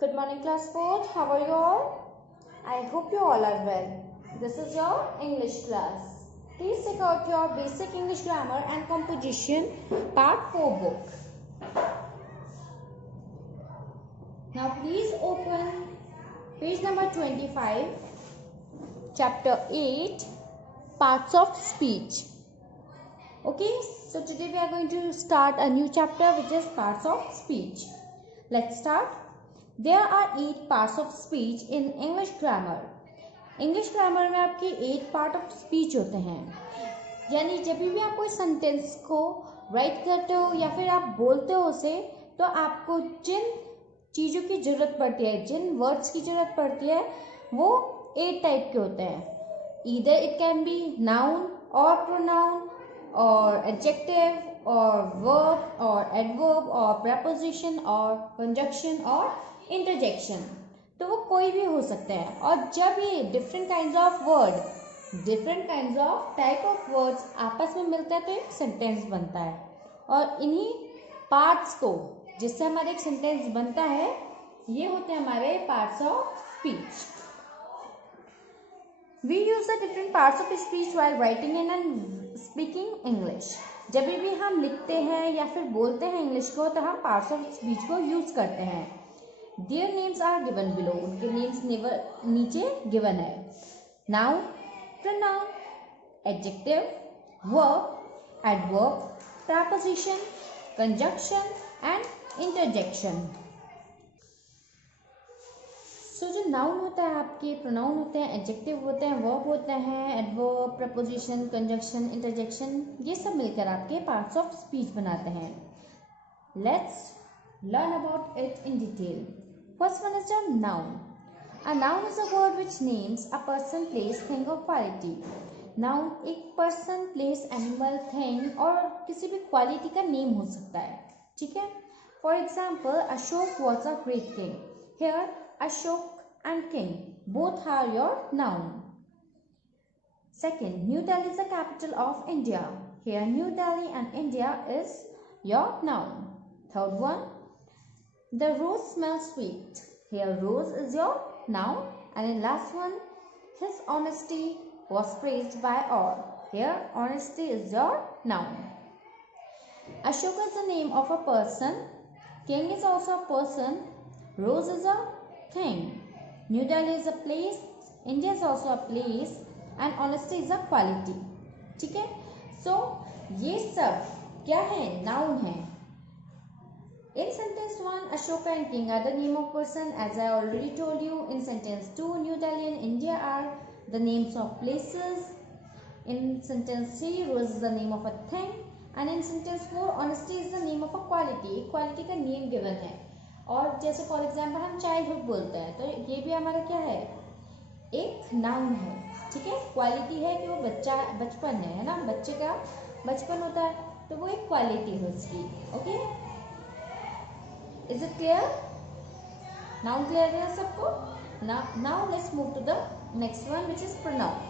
Good morning, class 4th. How are you all? I hope you all are well. This is your English class. Please check out your basic English grammar and composition part 4 book. Now please open page number 25, chapter 8, parts of speech. Okay, so today we are going to start a new chapter which is parts of speech. Let's start. There are 8 parts of speech in English grammar. English grammar में आपके 8 part of speech होते हैं. यानी जब भी आप कोई sentence को राइट करते हो या फिर आप बोलते हो उसे, तो आपको जिन चीज़ों की ज़रूरत पड़ती है, जिन वर्ड्स की ज़रूरत पड़ती है, वो 8 टाइप के होते हैं. Either it can be noun और प्रोनाउन और एडजेक्टिव और वर्ब और एडवर्ब और प्रेपोजिशन और कंजक्शन और इंटरजेक्शन. तो वो कोई भी हो सकता है. और जब ये different kinds of word, different kinds of type of words आपस में मिलता है तो एक सेंटेंस बनता है. और इन्हीं पार्ट्स को जिससे हमारा एक सेंटेंस बनता है, ये होते हैं हमारे parts of speech. We use the different parts of speech while writing and speaking English. जब भी हम लिखते हैं या फिर बोलते हैं इंग्लिश को, तो हम पार्ट्स ऑफ स्पीच को यूज करते हैं. Their names are given below. उनके नेम्स नीचे गिवन है. Noun, pronoun, adjective, verb, adverb, preposition, conjunction and interjection. So जो noun होता है आपके, pronoun होते हैं, adjective होते हैं, verb होते हैं, adverb, preposition, conjunction, interjection, ये सब मिलकर आपके parts of speech बनाते हैं. Let's learn about it in detail. First one is the noun. A noun is a word which names a person, place, thing or quality. Noun एक person, place, animal, thing और किसी भी quality का name हो सकता है. ठीक है? For example, Ashok was a great king. Here, Ashok and king both are your noun. Second, New Delhi is the capital of India. Here, New Delhi and India is your noun. Third one, the rose smells sweet. Here rose is your noun. And in last one, his honesty was praised by all. Here honesty is your noun. Ashoka is the name of a person. King is also a person. Rose is a thing. New Delhi is a place. India is also a place. And honesty is a quality. ठीक है? So ये सब क्या है? Noun है. In sentence 1, Ashoka and king are the name of person, as I already told you. In sentence 2, New Delhi and India are the names of places. In sentence 3, Rose is the name of a thing. And in sentence 4, honesty is the name of a quality. एक quality का name given है. और जैसे for example हम childhood बोलते हैं, तो ये भी हमारा क्या है? एक noun है. ठीक है? quality है कि वो बच्चा, बचपन है ना, बच्चे का बचपन होता है, तो वो एक quality है उसकी. Okay? Is it clear? Noun clear है सबको? Now let's move to the next one, which is pronoun.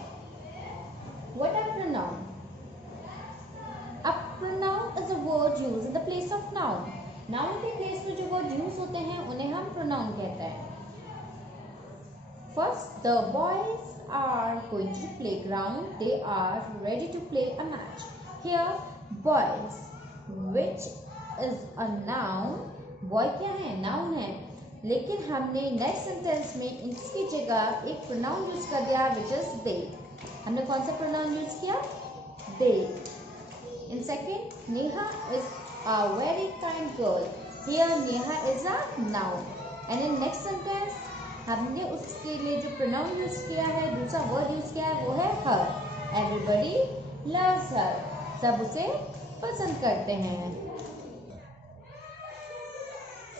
What are pronoun? A pronoun is a word used in the place of noun. Noun के place में जो word use होते हैं, उन्हें हम pronoun कहते हैं. First, the boys are going to the playground. They are ready to play a match. Here, boys, which is a noun. Boy क्या है? नाउन है. लेकिन हमने नेक्स्ट सेंटेंस में इसकी जगह एक प्रोनाउन यूज कर दिया, विच इज दे. हमने कौन सा प्रोनाउन यूज किया? They. In second, Neha is a very kind girl. Here Neha is a noun. And in next sentence हमने उसके लिए जो प्रोनाउन यूज किया है, दूसरा वर्ड यूज किया है, वो है हर. Everybody loves her. सब उसे पसंद करते हैं.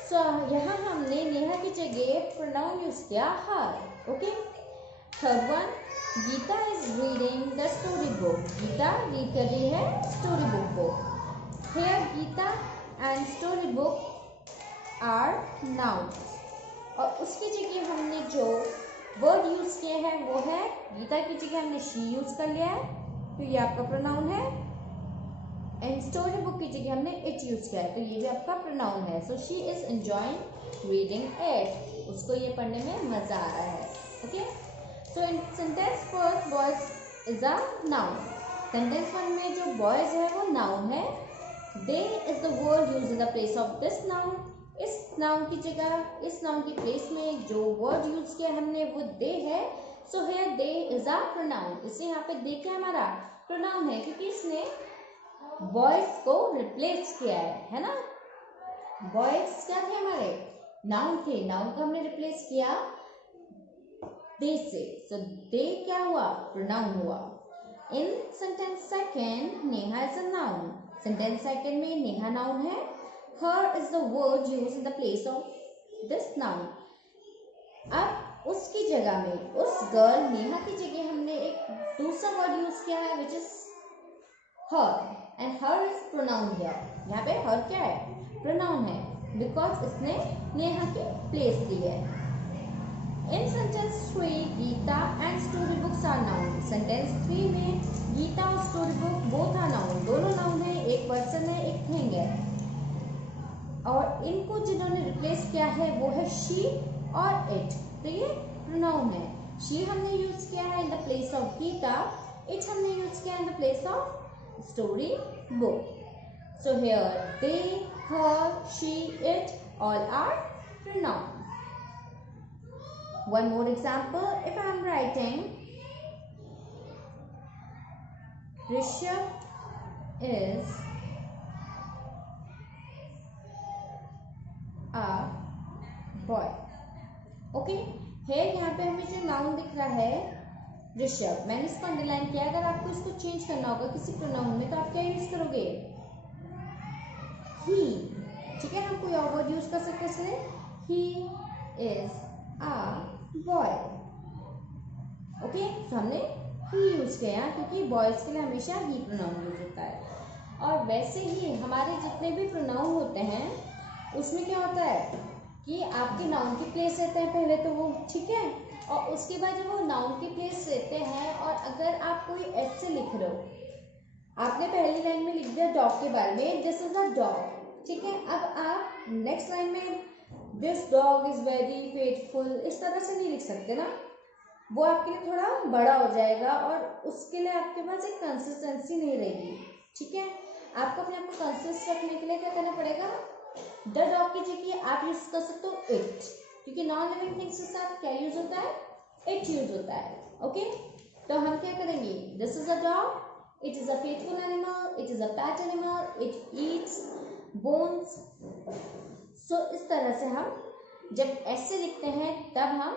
So, यहाँ हमने नेहा की जगह प्रोनाउन यूज किया her. Okay? Third one, Geeta is reading the story book. Geeta read कर रही है स्टोरी बुक को. Here Geeta and story book are nouns. और उसकी जगह हमने जो वर्ड यूज किए हैं वो है, गीता की जगह हमने शी यूज कर लिया है, तो ये आपका प्रोनाउन है. एंड स्टोरी बुक की जगह हमने इट यूज किया है, तो ये भी आपका प्रोनाउन है. So she is enjoying reading it. उसको ये पढ़ने में मजा आ रहा है. Okay? So in sentence first, boys is a noun. Sentence one में जो boys है वो noun है. They is the word used in the place of this noun. इस noun की जगह, इस noun की place में जो word use किया हमने वो they है. So here they is a pronoun. इसलिए यहाँ पे they क्या हमारा pronoun है, क्योंकि इसने boys को replace किया है ना. boys क्या थे हमारे, noun थे. noun को हमने replace किया they से. So they क्या हुआ, pronoun हुआ. In sentence second, Neha is a noun. Sentence second में नेहा noun है. Her is the word used in the place of this noun. अब उसकी जगह में, उस गर्ल नेहा की जगह हमने एक दूसरा वर्ड यूज किया है which is her, and her is pronoun here. यहाँ पे her क्या है, pronoun है, because इसने नेहा की place ली है. In sentence 3, Gita and story books are noun. Sentence 3 में गीता और story book both are noun. दोनों noun है, एक person है, एक thing है. और इनको जिन्होंने replace किया है वो है she और it. तो ये pronoun है. she हमने use किया है in the place of Gita. it हमने use किया in the place of story book. So here they, her, she, it all are pronoun. One more example, if I am writing Rishabh is a boy. Okay, here यहाँ पे हमें जो noun दिख रहा है ऋषभ, मैंने इसको अंडरलाइन किया. अगर आपको इसको चेंज करना होगा किसी प्रोनाउन में तो आप क्या यूज करोगे, he. ठीक है, हम कोई और वर्ड यूज कर सकते हैं. he is a boy. Okay, तो हमने he यूज किया क्योंकि बॉयज के लिए हमेशा he प्रोनाउन यूज होता है. और वैसे ही हमारे जितने भी प्रोनाउन होते हैं उसमें क्या होता है कि आपके नाउन की प्लेस रहते हैं पहले तो वो, ठीक है, और उसके बाद जब वो नाउन की प्लेस रहते हैं और अगर आप कोई एस से लिख रहे हो, आपने पहली लाइन में लिख दिया डॉग के बारे में, दिस इज अ डॉग, ठीक है. अब आप नेक्स्ट लाइन में this dog is very faithful इस तरह से नहीं लिख सकते ना, वो आपके लिए थोड़ा बड़ा हो जाएगा और उसके लिए आपके पास एक कंसिस्टेंसी नहीं रहेगी. ठीक है, आपको अपने आप को कंसिस्ट रखने के लिए क्या करना पड़ेगा, द डॉग की जगह आप यूज कर सकते हो इट, क्योंकि नॉन लिविंग थिंग्स के साथ क्या यूज होता है, इट यूज होता है. ओके, तो हम क्या करेंगे, this is a dog, it is a faithful animal, it is a pet animal, it eats bones. So इस तरह से हम जब ऐसे लिखते हैं तब हम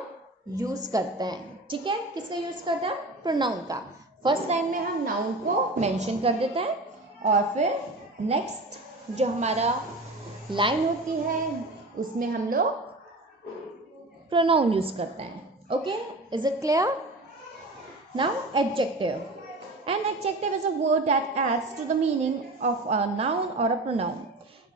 यूज करते हैं. ठीक है, किसका यूज करते हैं, प्रोनाउन का. फर्स्ट लाइन में हम नाउन को मेंशन कर देते हैं और फिर नेक्स्ट जो हमारा लाइन होती है उसमें हम लोग प्रोनाउन यूज करते हैं. Okay, is it clear? Now adjective. An adjective is a word that adds to the meaning of a noun or a pronoun.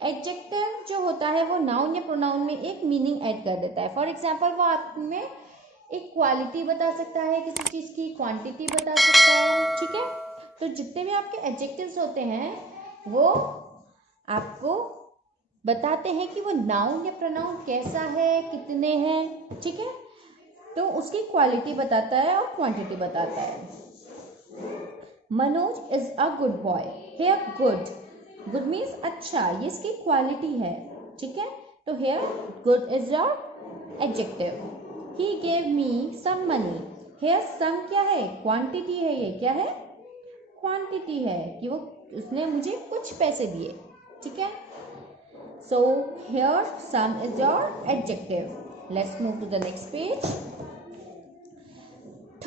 Adjective जो होता है वो noun या pronoun में एक meaning add कर देता है. For example, वो आप में एक क्वालिटी बता सकता है, किसी चीज़ की क्वांटिटी बता सकता है. ठीक है, तो जितने भी आपके adjectives होते हैं वो आपको बताते हैं कि वो noun या pronoun कैसा है, कितने हैं. ठीक है, तो उसकी क्वालिटी बताता है और क्वांटिटी बताता है. Manoj is a good boy. Here good, good means अच्छा, ये इसकी क्वालिटी है. ठीक है, तो here good is your adjective. He gave me some money. Here some क्या है, क्वांटिटी है. ये क्या है, क्वांटिटी है कि वो उसने मुझे कुछ पैसे दिए. ठीक है, so here some is your adjective. Let's move to the next page.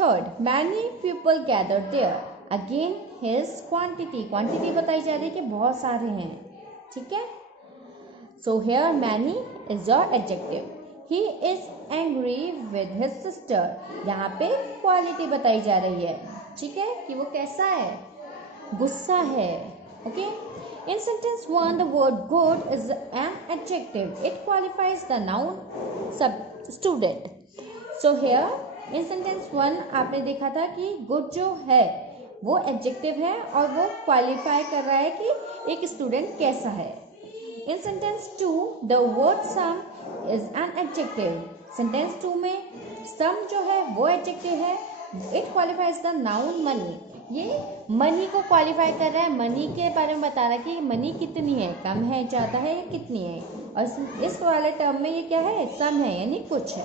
Third, many people gather there. Again his quantity, quantity बताई जा रही है कि बहुत सारे हैं. ठीक है, so hair many is your adjective. He is angry with his sister. यहाँ पे क्वालिटी बताई जा रही है. ठीक है, कि वो कैसा है, गुस्सा है. Okay, in sentence 1 the word good is an adjective. It qualifies the noun सब student. So here in sentence 1 आपने देखा था कि गुड जो है वो एडजेक्टिव है और वो क्वालिफाई कर रहा है कि एक स्टूडेंट कैसा है. In sentence 2 the word some is an adjective. Sentence 2 में सम जो है वो एडजेक्टिव है। It qualifies the noun money. ये मनी को क्वालिफाई कर रहा है, मनी के बारे में बता रहा है कि मनी कितनी है, कम है, ज़्यादा है, कितनी है। और इस वाले टर्म में ये क्या है, सम है यानी कुछ है।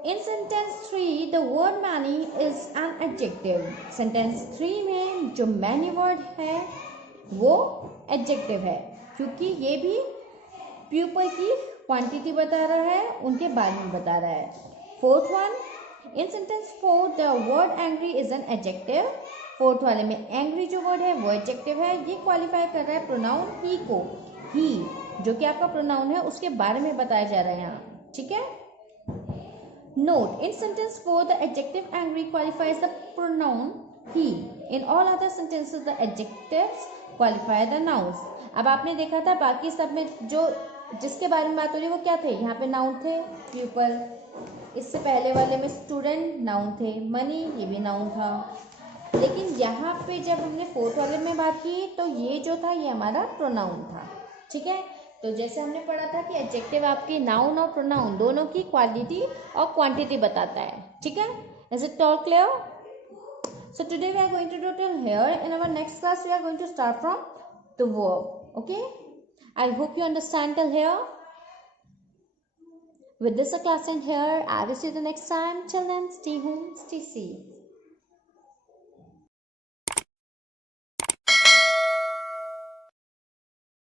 In sentence 3, the word many is an adjective. Sentence 3 में जो many word है वो adjective है, क्योंकि ये भी pupil की quantity बता रहा है, उनके बारे में बता रहा है। Fourth one, in sentence 4, the word angry is an adjective. Fourth वाले में angry जो word है वो adjective है। ये qualify कर रहा है pronoun he को, he जो कि आपका pronoun है उसके बारे में बताया जा रहा है यहाँ, ठीक है। Note, in sentence 4, the adjective angry qualifies the pronoun he. In all other sentences, the adjectives qualify the nouns. अब आपने देखा था बाकी सब में जो जिसके बारे में बात हो रही है वो क्या थे, यहाँ पे नाउन थे, pupil, इससे पहले वाले में स्टूडेंट नाउन थे, मनी ये भी नाउन था। लेकिन यहाँ पे जब हमने फोर्थ वाले में बात की तो ये जो था ये हमारा प्रोनाउन था, ठीक है। तो जैसे हमने पढ़ा था कि एडजेक्टिव आपके नाउन और प्रोनाउन दोनों की क्वालिटी और क्वांटिटी बताता है, ठीक है। Is it all clear? So today we are going to do till here. In our next class we are going to start from the verb, okay. I hope you understand till here. With this a class in here, I will see you the next time. Till then, stay home, stay safe.